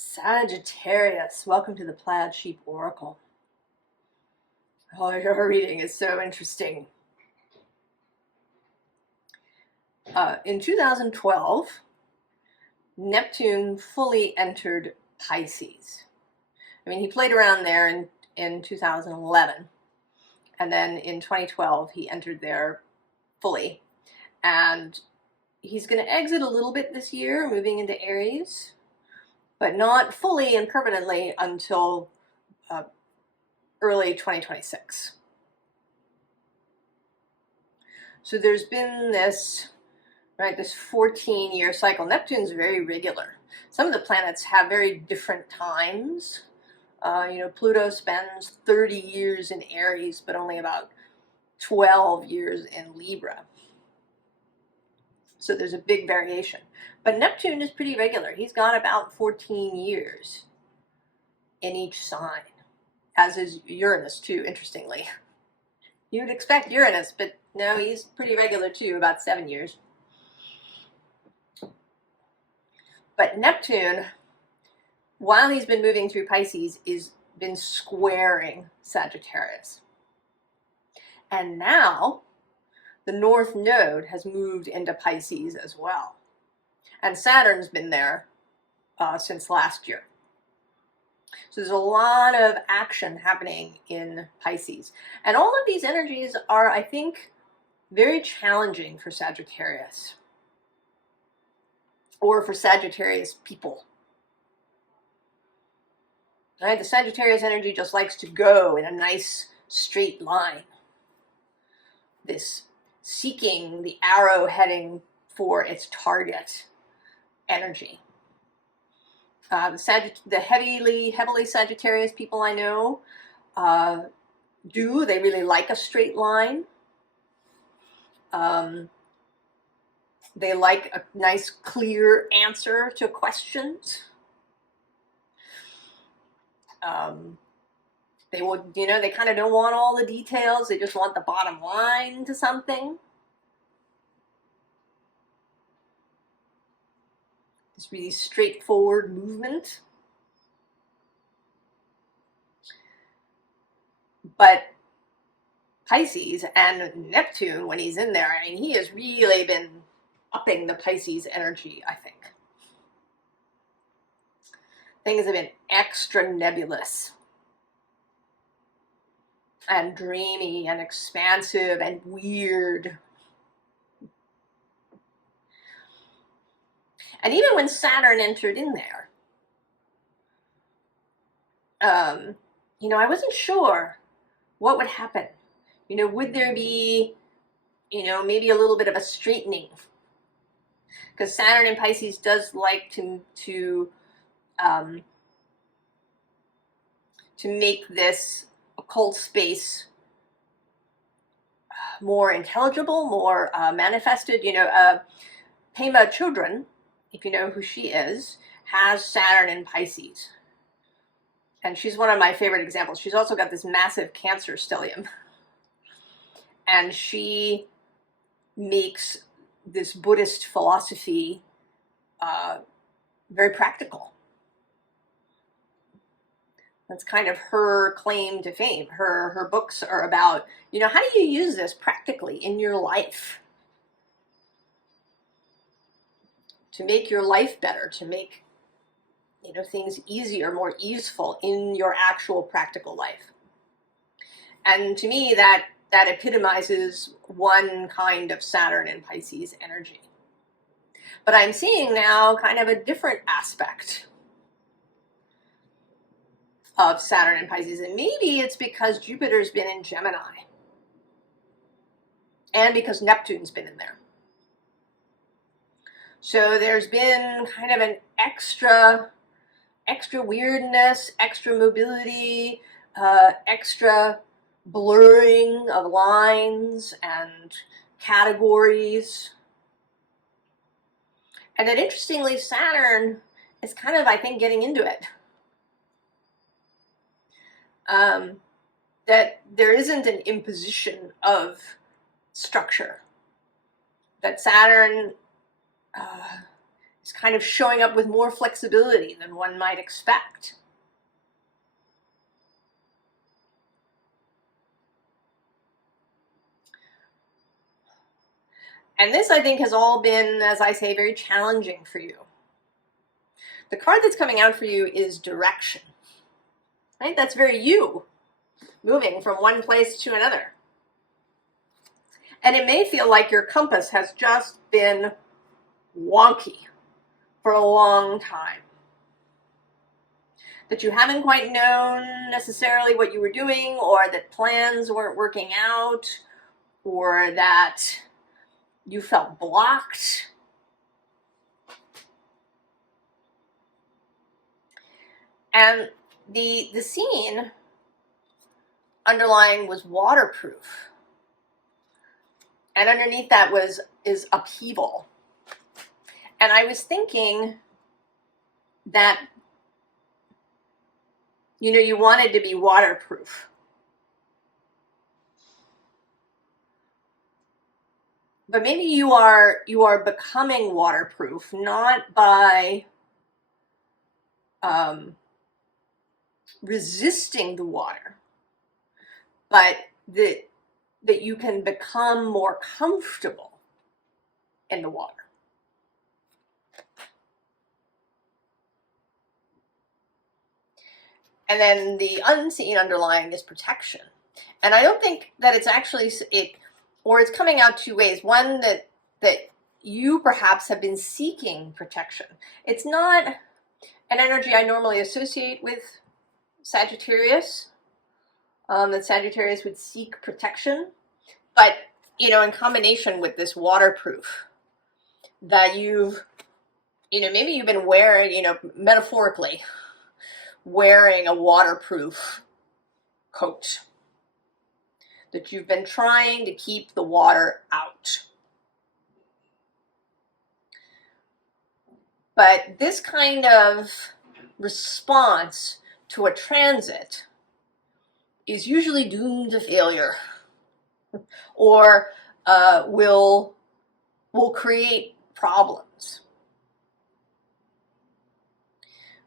Sagittarius, welcome to the Plaid Sheep Oracle. Oh, your reading is so interesting. In 2012, Neptune fully entered Pisces. I mean, he played around there in 2011, and then in 2012, he entered there fully. And he's going to exit a little bit this year, moving into Aries, but not fully and permanently until early 2026. So there's been this 14-year cycle. Neptune's very regular. Some of the planets have very different times. Pluto spends 30 years in Aries, but only about 12 years in Libra. So there's a big variation. But Neptune is pretty regular. He's got about 14 years in each sign, as is Uranus too, interestingly. You'd expect Uranus, but no, he's pretty regular too, about 7 years. But Neptune, while he's been moving through Pisces, is been squaring Sagittarius. And now the North Node has moved into Pisces as well. And Saturn's been there since last year. So there's a lot of action happening in Pisces. And all of these energies are, I think, very challenging for Sagittarius. Or for Sagittarius people. Right? The Sagittarius energy just likes to go in a nice straight line. This seeking the arrow heading for its target energy. The heavily Sagittarius people I know they really like a straight line. They like a nice clear answer to questions. They kind of don't want all the details. They just want the bottom line to something. This really straightforward movement. But Pisces and Neptune, when he's in there, I mean, he has really been upping the Pisces energy, I think. Things have been extra nebulous and dreamy and expansive and weird. And even when Saturn entered in there, I wasn't sure what would happen. Would there be, maybe a little bit of a straightening? Because Saturn in Pisces does like to make this occult space more intelligible, more manifested. Pema Chodron, if you know who she is, has Saturn in Pisces. And she's one of my favorite examples. She's also got this massive Cancer stellium. And she makes this Buddhist philosophy very practical. That's kind of her claim to fame. Her books are about, how do you use this practically in your life? To make your life better, to make things easier, more easeful in your actual practical life. And to me, that epitomizes one kind of Saturn and Pisces energy. But I'm seeing now kind of a different aspect of Saturn and Pisces. And maybe it's because Jupiter's been in Gemini. And because Neptune's been in there. So there's been kind of an extra weirdness, extra mobility, extra blurring of lines and categories. And then interestingly, Saturn is kind of, I think, getting into it. That there isn't an imposition of structure. That Saturn It's kind of showing up with more flexibility than one might expect. And this, I think, has all been, as I say, very challenging for you. The card that's coming out for you is direction, right? That's very you, moving from one place to another. And it may feel like your compass has just been wonky for a long time. That you haven't quite known necessarily what you were doing, or that plans weren't working out, or that you felt blocked. And the scene underlying was waterproof. And underneath that is upheaval. And I was thinking that, you know, you wanted to be waterproof. But maybe you are becoming waterproof, not by resisting the water, but that you can become more comfortable in the water. And then the unseen underlying is protection. And I don't think that it's actually or it's coming out two ways. One, that you perhaps have been seeking protection. It's not an energy I normally associate with Sagittarius, that Sagittarius would seek protection. But, you know, in combination with this waterproof, that maybe you've been wearing, metaphorically, wearing a waterproof coat, that you've been trying to keep the water out. But this kind of response to a transit is usually doomed to failure, or will create problems.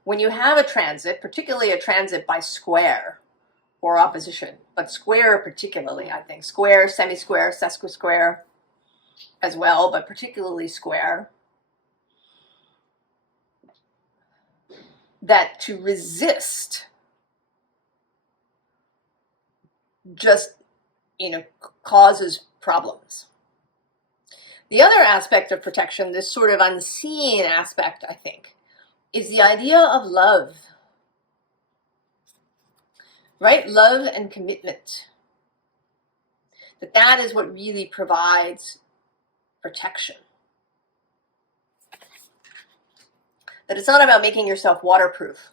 When you have a transit, particularly a transit by square or opposition, but square particularly, I think, square, semi-square, sesquisquare as well, but particularly square, that to resist just, causes problems. The other aspect of protection, this sort of unseen aspect, I think, is the idea of love, right? Love and commitment. That is what really provides protection. That it's not about making yourself waterproof,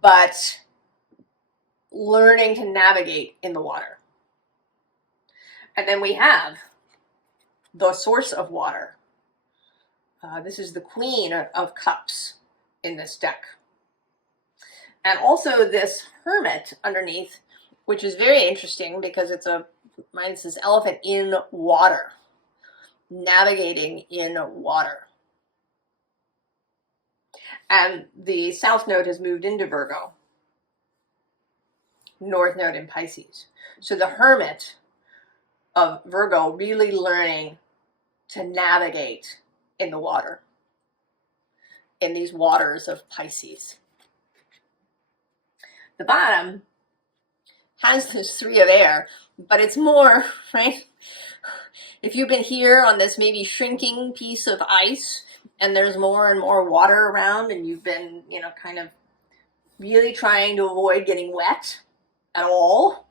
but learning to navigate in the water. And then we have the source of water. This is the Queen of Cups in this deck. And also this Hermit underneath, which is very interesting because it's this elephant in water, navigating in water. And the South Node has moved into Virgo, North Node in Pisces. So the Hermit of Virgo really learning to navigate in the water, in these waters of Pisces. The bottom has this 3 of air, but it's more, right? If you've been here on this maybe shrinking piece of ice and there's more and more water around and you've been, kind of really trying to avoid getting wet at all,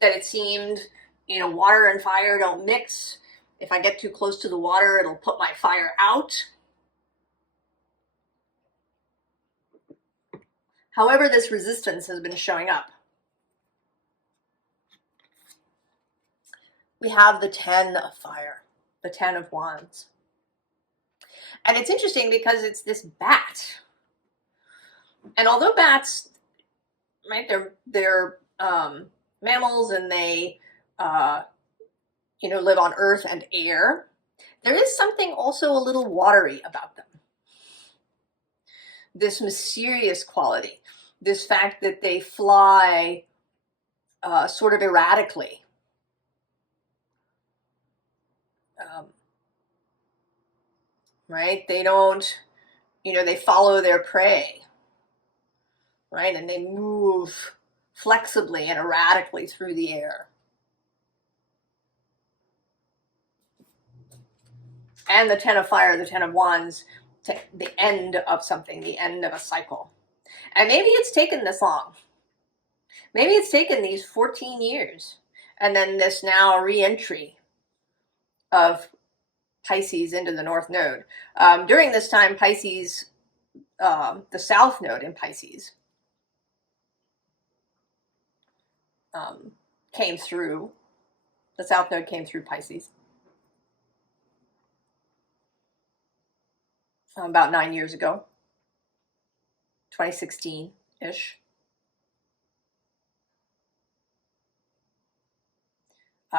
that it seemed, water and fire don't mix. If I get too close to the water, it'll put my fire out. However, this resistance has been showing up. We have the 10 of fire, the 10 of wands. And it's interesting because it's this bat. And although bats, right, they're mammals and they, live on earth and air, there is something also a little watery about them. This mysterious quality, this fact that they fly sort of erratically. Right? They don't, they follow their prey, right? And they move flexibly and erratically through the air. And the 10 of fire, the 10 of wands, the end of something, the end of a cycle. And maybe it's taken this long. Maybe it's taken these 14 years. And then this now re-entry of Pisces into the North Node. During this time, Pisces, the South Node in Pisces, came through. The South Node came through Pisces. About 9 years ago, 2016-ish.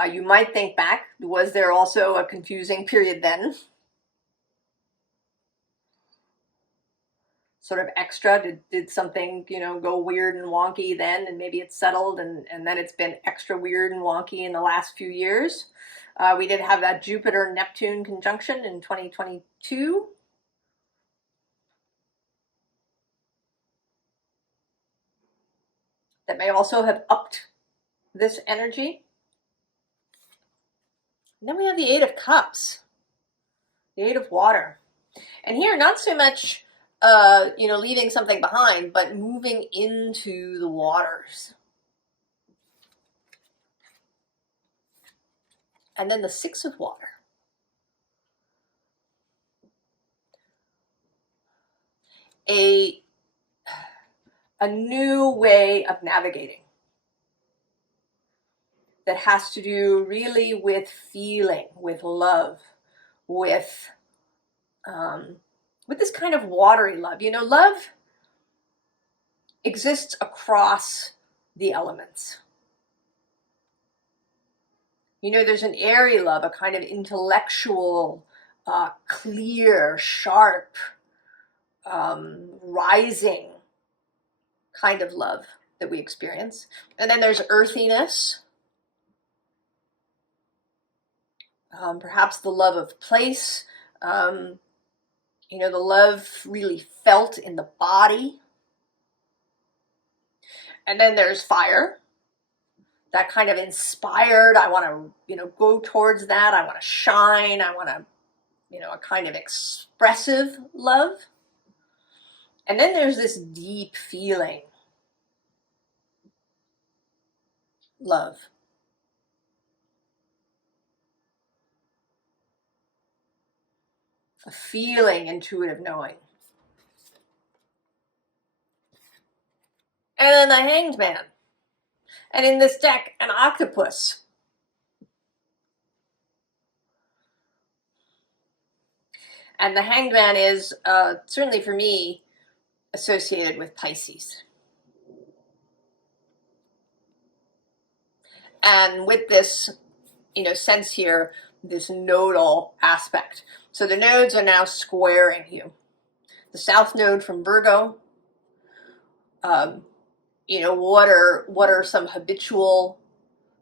You might think back, was there also a confusing period then? Sort of extra, did something, go weird and wonky then, and maybe it's settled, and then it's been extra weird and wonky in the last few years. We did have that Jupiter-Neptune conjunction in 2022. That may also have upped this energy. And then we have the Eight of Cups, the Eight of Water. And here, not so much, leaving something behind, but moving into the waters. And then the Six of Water. A new way of navigating that has to do really with feeling, with love, with this kind of watery love. Love exists across the elements. There's an airy love, a kind of intellectual, clear, sharp, rising kind of love that we experience. And then there's earthiness. Perhaps the love of place, the love really felt in the body. And then there's fire, that kind of inspired, I want to, go towards that, I want to shine, I want to, a kind of expressive love. And then there's this deep feeling love. A feeling, intuitive knowing. And then the Hanged Man. And in this deck, an octopus. And the Hanged Man is, certainly for me, associated with Pisces. And with this, sense here, this nodal aspect. So the nodes are now squaring you. The South Node from Virgo, what are some habitual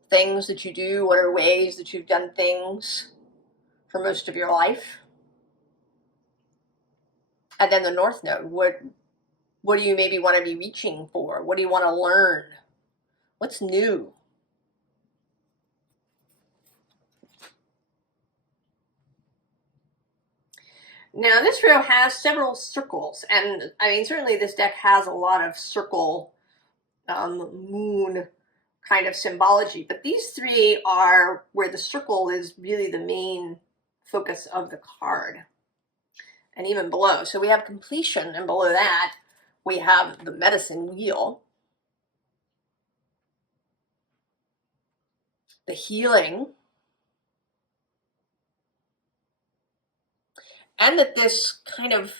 things that you do? What are ways that you've done things for most of your life? And then the North Node, what do you maybe want to be reaching for? What do you want to learn? What's new? Now this row has several circles, and certainly this deck has a lot of circle, moon kind of symbology, but these three are where the circle is really the main focus of the card. And even below, so we have completion, and below that we have the medicine wheel, the healing, and that this kind of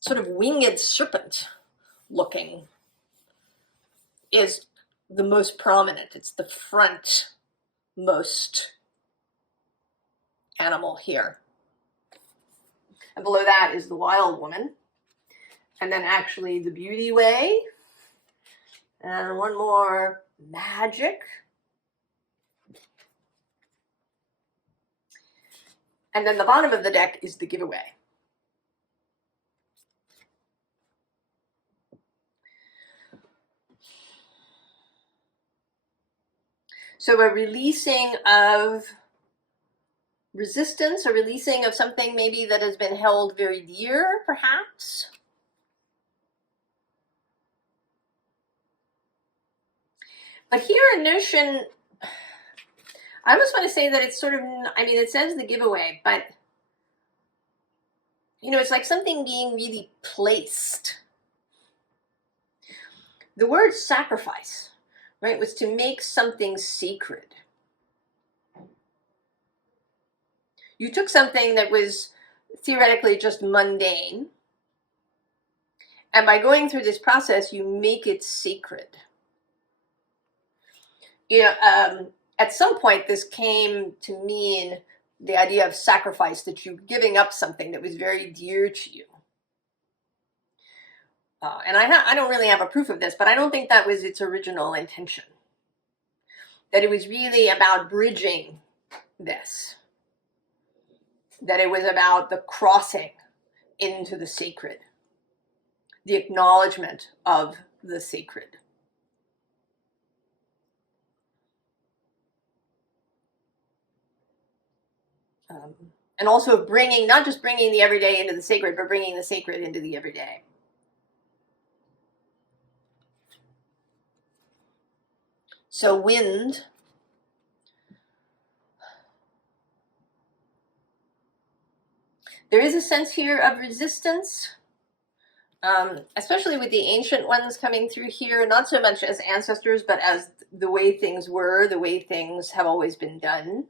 sort of winged serpent looking is the most prominent. It's the front most animal here. And below that is the wild woman. And then actually the beauty way. And one more, magic. And then the bottom of the deck is the giveaway. So a releasing of resistance, a releasing of something maybe that has been held very dear, perhaps. But here a notion, I almost want to say that it's sort of, I mean, it says the giveaway, but, you know, it's like something being really placed. The word sacrifice, right, was to make something sacred. You took something that was theoretically just mundane, and by going through this process, you make it sacred. You know, at some point, this came to mean the idea of sacrifice, that you're giving up something that was very dear to you. And I don't really have a proof of this, but I don't think that was its original intention. That it was really about bridging this. That it was about the crossing into the sacred. The acknowledgement of the sacred. And also bringing, not just bringing the everyday into the sacred, but bringing the sacred into the everyday. So wind, there is a sense here of resistance, especially with the ancient ones coming through here, not so much as ancestors, but as the way things were, the way things have always been done.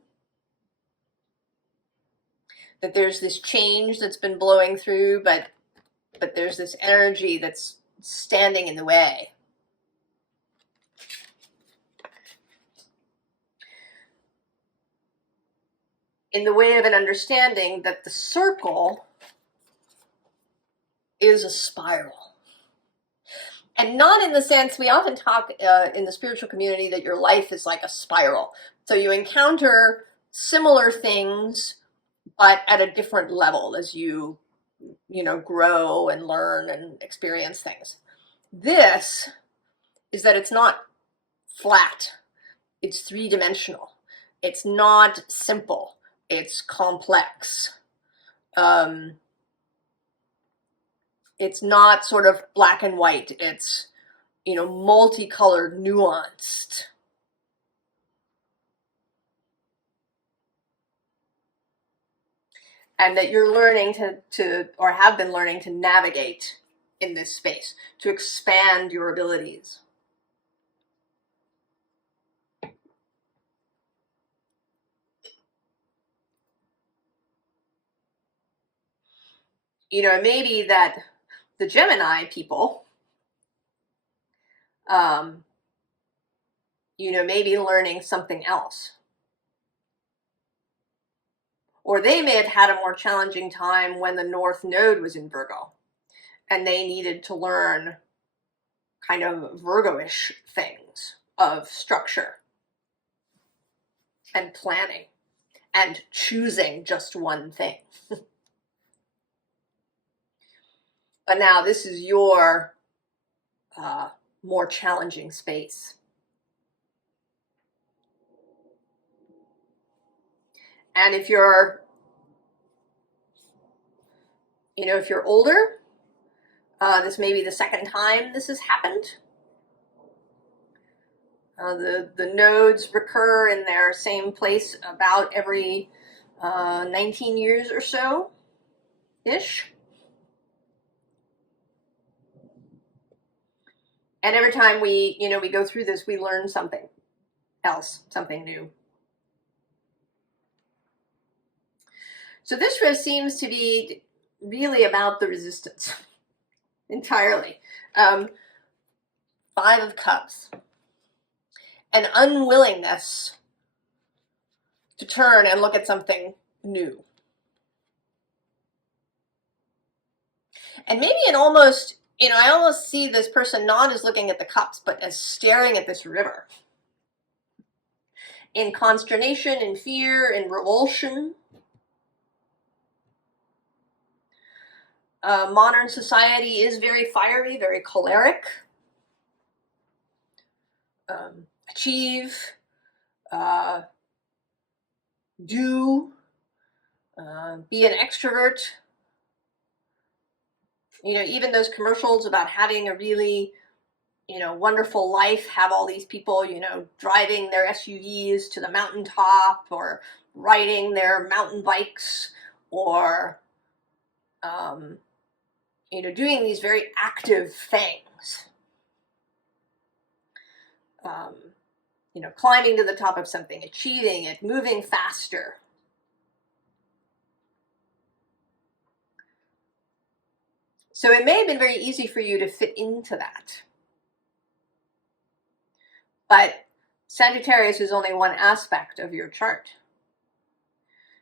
That there's this change that's been blowing through, but there's this energy that's standing in the way. In the way of an understanding that the circle is a spiral. And not in the sense, we often talk in the spiritual community that your life is like a spiral. So you encounter similar things, but at a different level as you grow and learn and experience things. This is that it's not flat. It's three-dimensional. It's not simple. It's complex. It's not sort of black and white. It's, multicolored, nuanced. And that you're learning to or have been learning to navigate in this space, to expand your abilities. Maybe that the Gemini people, maybe learning something else. Or they may have had a more challenging time when the North Node was in Virgo, and they needed to learn kind of Virgo-ish things of structure and planning and choosing just one thing. But now this is your more challenging space. And if you're, if you're older, this may be the second time this has happened. The nodes recur in their same place about every 19 years or so-ish. And every time we go through this, we learn something else, something new. So this risk seems to be really about the resistance entirely. 5 of Cups. An unwillingness to turn and look at something new. And maybe it almost, you know, I almost see this person not as looking at the cups, but as staring at this river. In consternation, in fear, in revulsion. Modern society is very fiery, very choleric. Achieve, do, be an extrovert. You know, even those commercials about having a really, you know, wonderful life, have all these people, you know, driving their SUVs to the mountaintop or riding their mountain bikes or, you know, doing these very active things. You know, climbing to the top of something, achieving it, moving faster. So it may have been very easy for you to fit into that. But Sagittarius is only one aspect of your chart.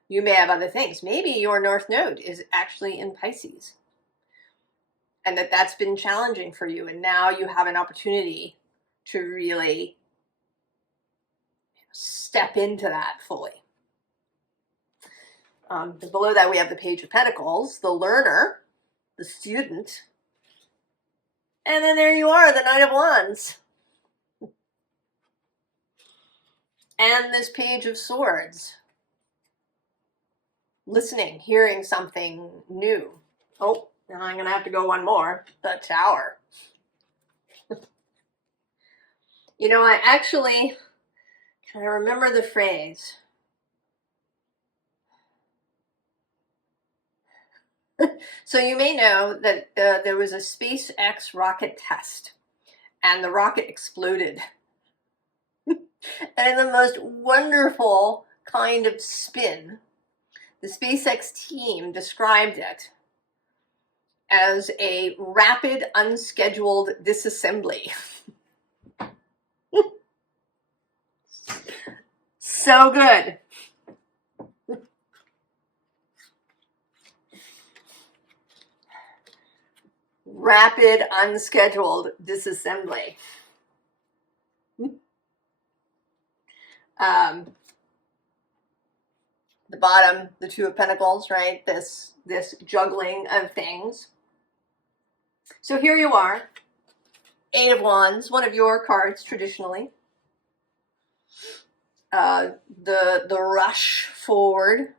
You may have other things. Maybe your North Node is actually in Pisces. And that's been challenging for you. And now you have an opportunity to really step into that fully. Below that we have the Page of Pentacles, the learner, the student. And then there you are, the Knight of Wands. And this Page of Swords. Listening, hearing something new. Oh, now I'm going to have to go one more. The Tower. You know, can I remember the phrase? So you may know that there was a SpaceX rocket test and the rocket exploded. And in the most wonderful kind of spin, the SpaceX team described it as a rapid, unscheduled disassembly. So good. Rapid, unscheduled disassembly. The bottom, the Two of Pentacles, right? This juggling of things. So here you are, Eight of Wands, one of your cards traditionally. The rush forward,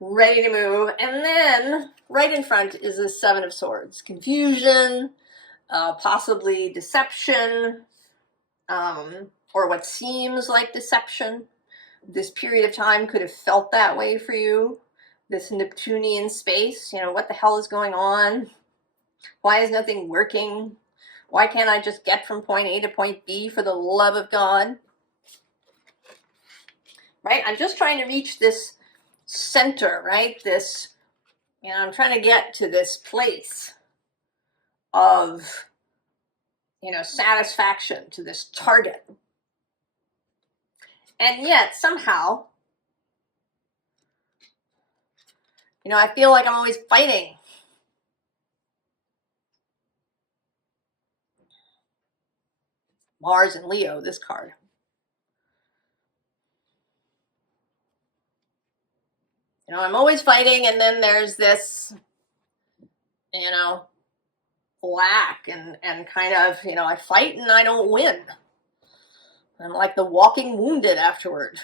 ready to move, and then right in front is the Seven of Swords. Confusion, possibly deception, or what seems like deception. This period of time could have felt that way for you. This Neptunian space, you know, what the hell is going on? Why is nothing working? Why can't I just get from point A to point B for the love of God? Right? I'm just trying to reach this center, right? This, you know, I'm trying to get to this place of, you know, satisfaction, to this target. And yet, somehow, you know, I feel like I'm always fighting. Mars and Leo, this card. You know, I'm always fighting, and then there's this, you know, lack and kind of, you know, I fight and I don't win. I'm like the walking wounded afterward.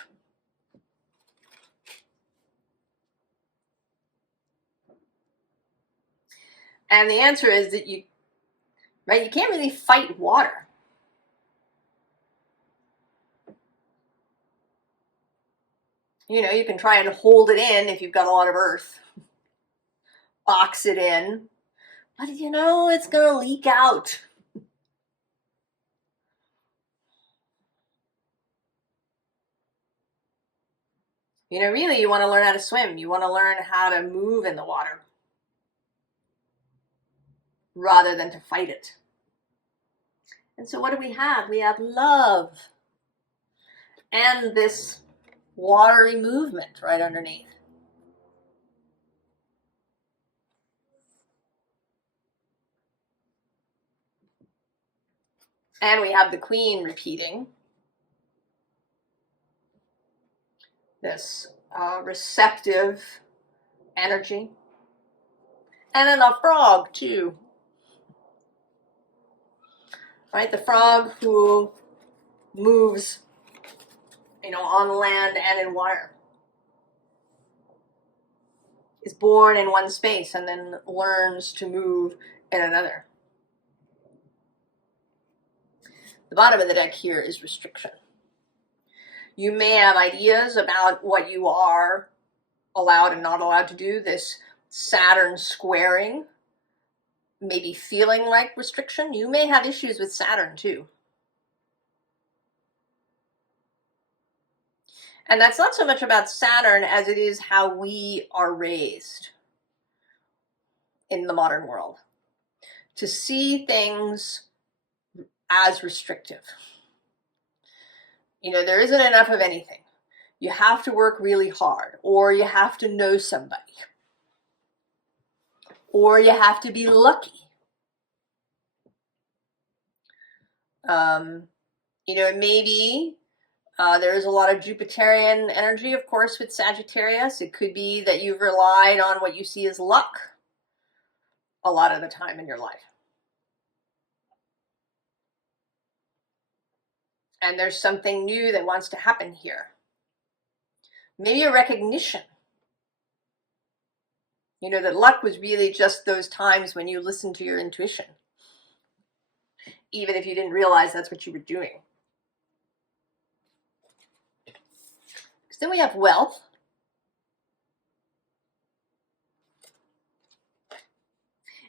And the answer is that you can't really fight water. You know, you can try and hold it in if you've got a lot of earth. Box it in. But, you know, it's going to leak out. You know, really, you want to learn how to swim. You want to learn how to move in the water rather than to fight it. And so what do we have? We have love and this watery movement right underneath. And we have the Queen repeating this receptive energy. And then a frog too. Right, the frog who moves, on land and in water, is born in one space and then learns to move in another. The bottom of the deck here is restriction. You may have ideas about what you are allowed and not allowed to do. This Saturn squaring may be feeling like restriction. You may have issues with Saturn too. And that's not so much about Saturn as it is how we are raised in the modern world, to see things as restrictive. There isn't enough of anything. You have to work really hard, or you have to know somebody, or you have to be lucky. Maybe there's a lot of Jupiterian energy, of course, with Sagittarius. It could be that you've relied on what you see as luck a lot of the time in your life. And there's something new that wants to happen here. Maybe a recognition. That luck was really just those times when you listened to your intuition, even if you didn't realize that's what you were doing. Because then we have wealth.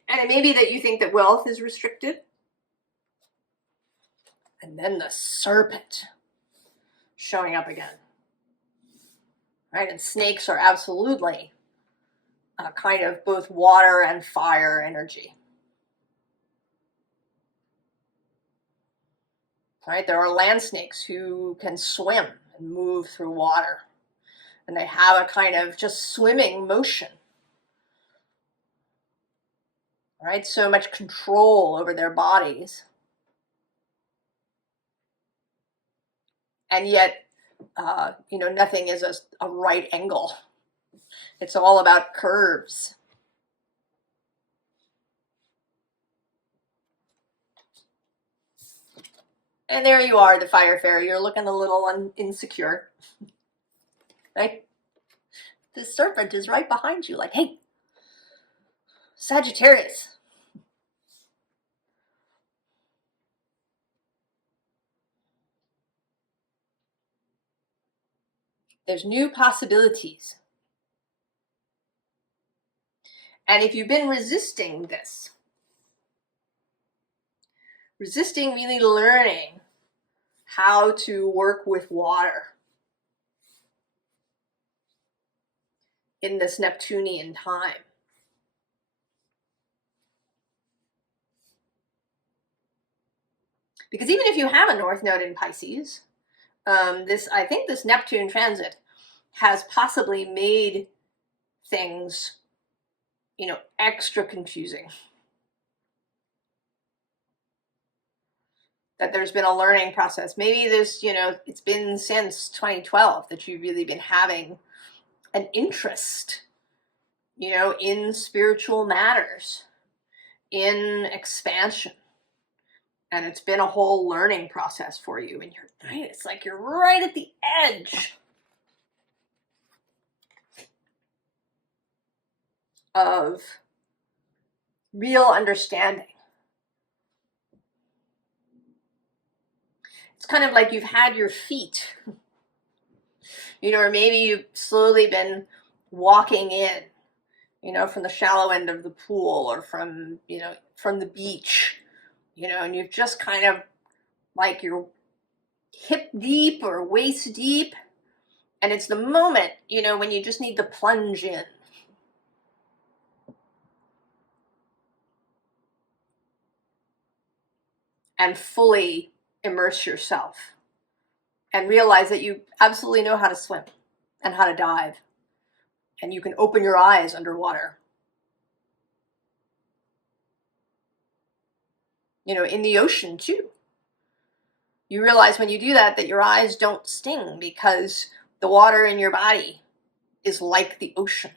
And it may be that you think that wealth is restricted. And then the serpent showing up again. Right? And snakes are absolutely kind of both water and fire energy. Right? There are land snakes who can swim and move through water. And they have a kind of just swimming motion. Right? So much control over their bodies. And yet, nothing is a right angle. It's all about curves. And there you are, the fire fairy. You're looking a little insecure. Right? The serpent is right behind you, like, hey, Sagittarius. There's new possibilities. And if you've been resisting this, resisting really learning how to work with water in this Neptunian time, because even if you have a North Node in Pisces, I think this Neptune transit has possibly made things, extra confusing. That there's been a learning process. Maybe it's been since 2012 that you've really been having an interest, in spiritual matters, in expansion. And it's been a whole learning process for you. And it's like you're right at the edge of real understanding. It's kind of like you've had your feet, or maybe you've slowly been walking in, from the shallow end of the pool or from the beach, and you've just kind of like you're hip deep or waist deep. And it's the moment, when you just need to plunge in. And fully immerse yourself and realize that you absolutely know how to swim. and how to dive. And you can open your eyes underwater. You know, in the ocean too. You realize when you do that that your eyes don't sting because the water in your body is like the ocean.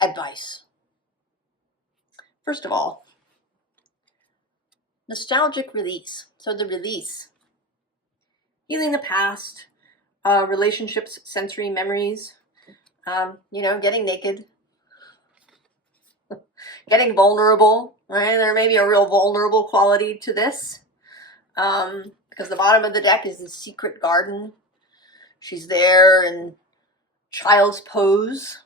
Advice. First of all, nostalgic release. So the release. Healing the past, relationships, sensory memories, you know, getting naked, getting vulnerable, right? There may be a real vulnerable quality to this, because the bottom of the deck is the secret garden. She's there in child's pose.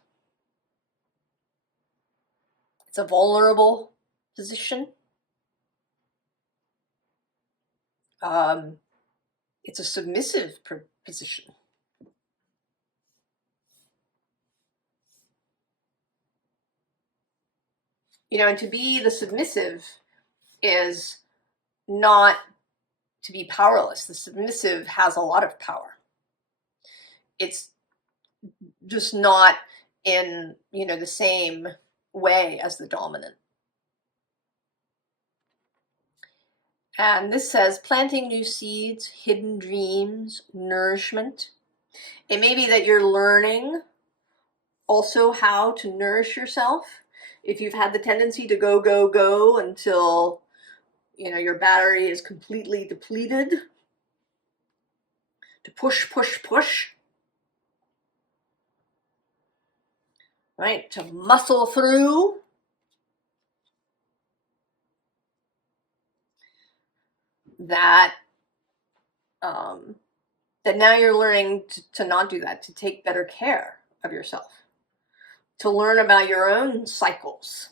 It's a vulnerable position. It's a submissive position. You know, and to be the submissive is not to be powerless. The submissive has a lot of power. It's just not in, you know, the same way as the dominant. And this says planting new seeds, hidden dreams, nourishment. It may be that you're learning also how to nourish yourself. If you've had the tendency to go, go, go until, you know, your battery is completely depleted, to push, push, push, right? To muscle through. That that now you're learning to not do that, to take better care of yourself, to learn about your own cycles,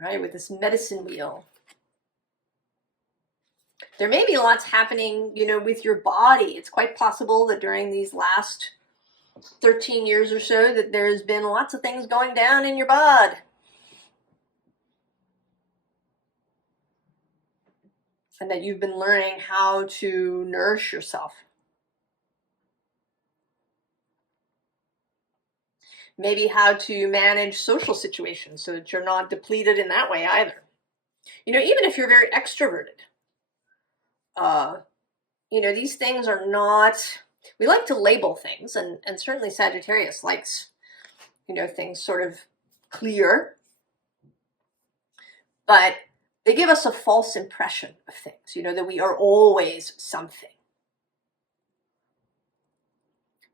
right? With this medicine wheel. There may be lots happening, you know, with your body. It's quite possible that during these last 13 years or so that there's been lots of things going down in your bod. And that you've been learning how to nourish yourself. Maybe how to manage social situations so that you're not depleted in that way either. You know, even if you're very extroverted, you know, these things are not, we like to label things, and certainly Sagittarius likes, you know, things sort of clear, but they give us a false impression of things, you know, that we are always something.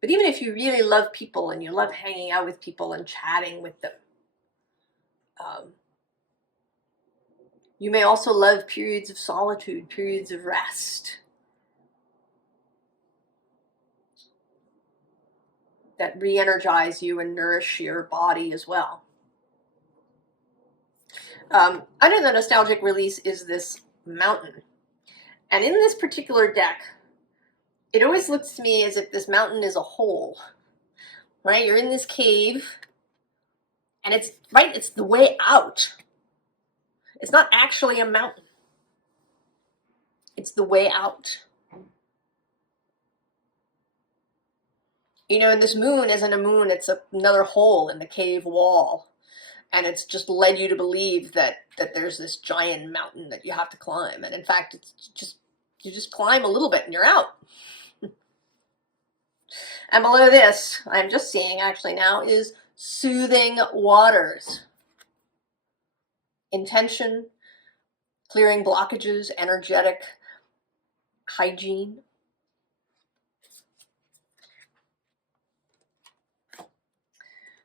But even if you really love people and you love hanging out with people and chatting with them, you may also love periods of solitude, periods of rest, that re-energize you and nourish your body as well. Under the nostalgic release is this mountain. And in this particular deck, it always looks to me as if this mountain is a hole, right? You're in this cave, and it's, right, it's the way out. It's not actually a mountain. It's the way out. You know, and this moon isn't a moon, it's another hole in the cave wall. And it's just led you to believe that there's this giant mountain that you have to climb. And in fact, it's just, you just climb a little bit and you're out. And below this, I'm just seeing actually now, is soothing waters. Intention, clearing blockages, energetic hygiene.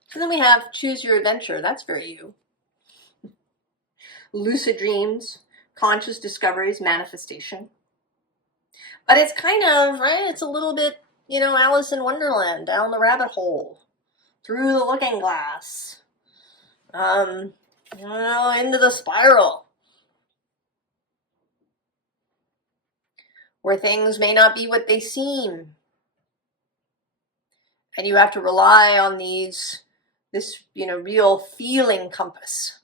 So then we have choose your adventure. That's very you. Lucid dreams, conscious discoveries, manifestation. But it's kind of, right, it's a little bit, you know, Alice in Wonderland, down the rabbit hole, through the looking glass, you know, into the spiral, where things may not be what they seem. And you have to rely on this, you know, real feeling compass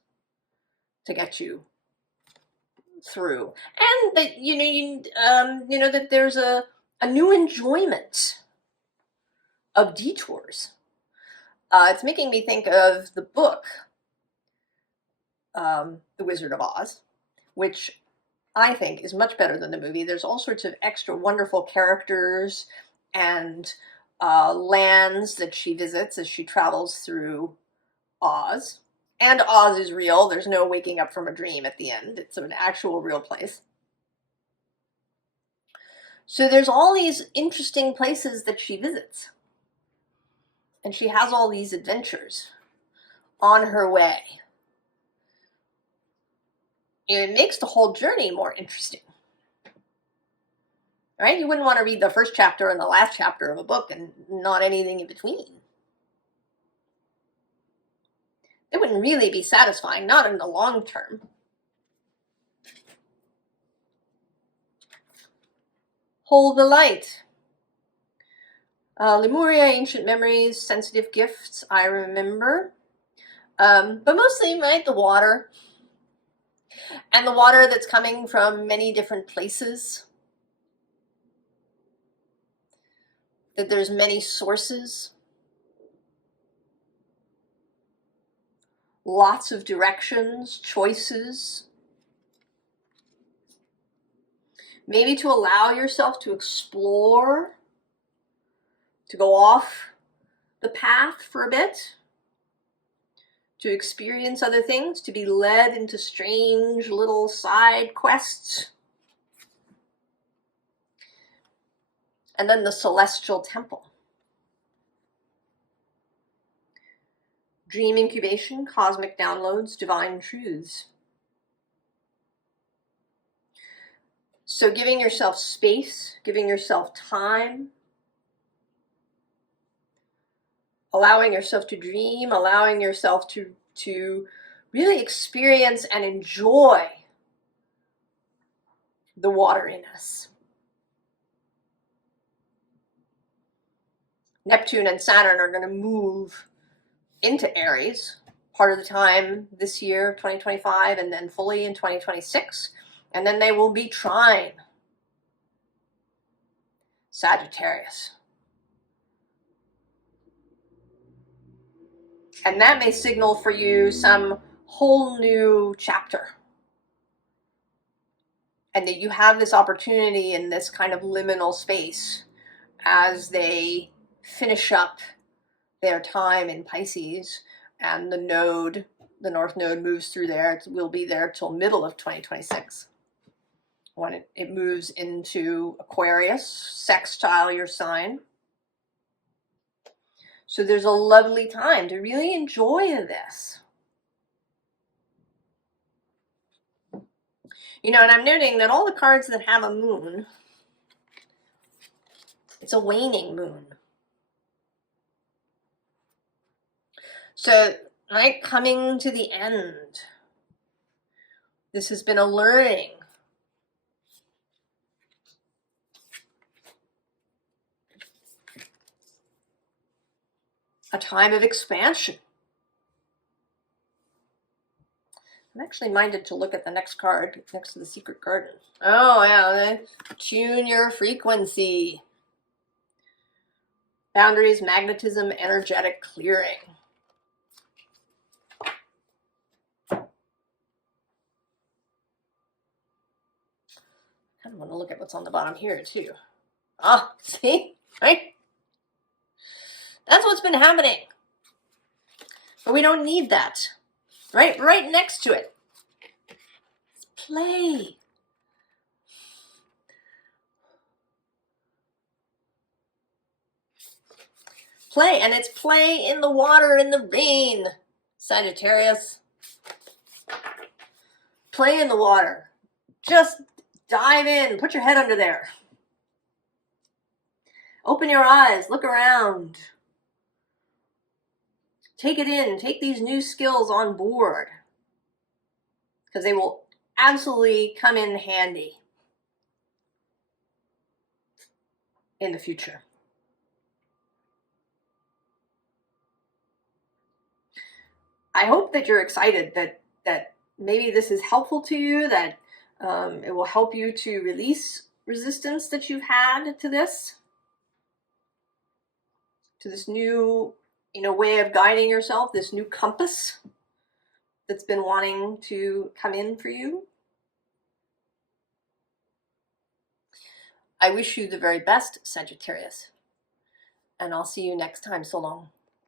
to get you through, and that that there's a new enjoyment of detours. It's making me think of the book, The Wizard of Oz, which I think is much better than the movie. There's all sorts of extra wonderful characters and lands that she visits as she travels through Oz. And Oz is real. There's no waking up from a dream at the end. It's an actual real place. So there's all these interesting places that she visits. And she has all these adventures on her way. It makes the whole journey more interesting. Right? You wouldn't want to read the first chapter and the last chapter of a book and not anything in between. It wouldn't really be satisfying, not in the long term. Hold the light. Lemuria, ancient memories, sensitive gifts, I remember. But mostly, right, the water. And the water that's coming from many different places. That there's many sources. Lots of directions, choices. Maybe to allow yourself to explore, to go off the path for a bit, to experience other things, to be led into strange little side quests. And then the celestial temple. Dream incubation, cosmic downloads, divine truths. So giving yourself space, giving yourself time, allowing yourself to dream, allowing yourself to really experience and enjoy the water in us. Neptune and Saturn are going to move into Aries part of the time this year, 2025, and then fully in 2026. And then they will be trine Sagittarius. And that may signal for you some whole new chapter. And that you have this opportunity in this kind of liminal space as they finish up their time in Pisces, and the North Node moves through there. It will be there till middle of 2026. When it moves into Aquarius, sextile your sign. So there's a lovely time to really enjoy this. And I'm noting that all the cards that have a moon, it's a waning moon. So, right, coming to the end. This has been a learning. A time of expansion. I'm actually minded to look at the next card next to the Secret Garden. Oh, yeah, tune your frequency. Boundaries, magnetism, energetic clearing. I kind of want to look at what's on the bottom here, too. Ah, see? Right? That's what's been happening. But we don't need that. Right? Right next to it. It's play. Play. And it's play in the water, in the rain. Sagittarius. Play in the water. Just dive in. Put your head under there. Open your eyes. Look around. Take it in. Take these new skills on board. Because they will absolutely come in handy in the future. I hope that you're excited that maybe this is helpful to you, that it will help you to release resistance that you've had to this new, way of guiding yourself, this new compass that's been wanting to come in for you. I wish you the very best, Sagittarius, and I'll see you next time. So long.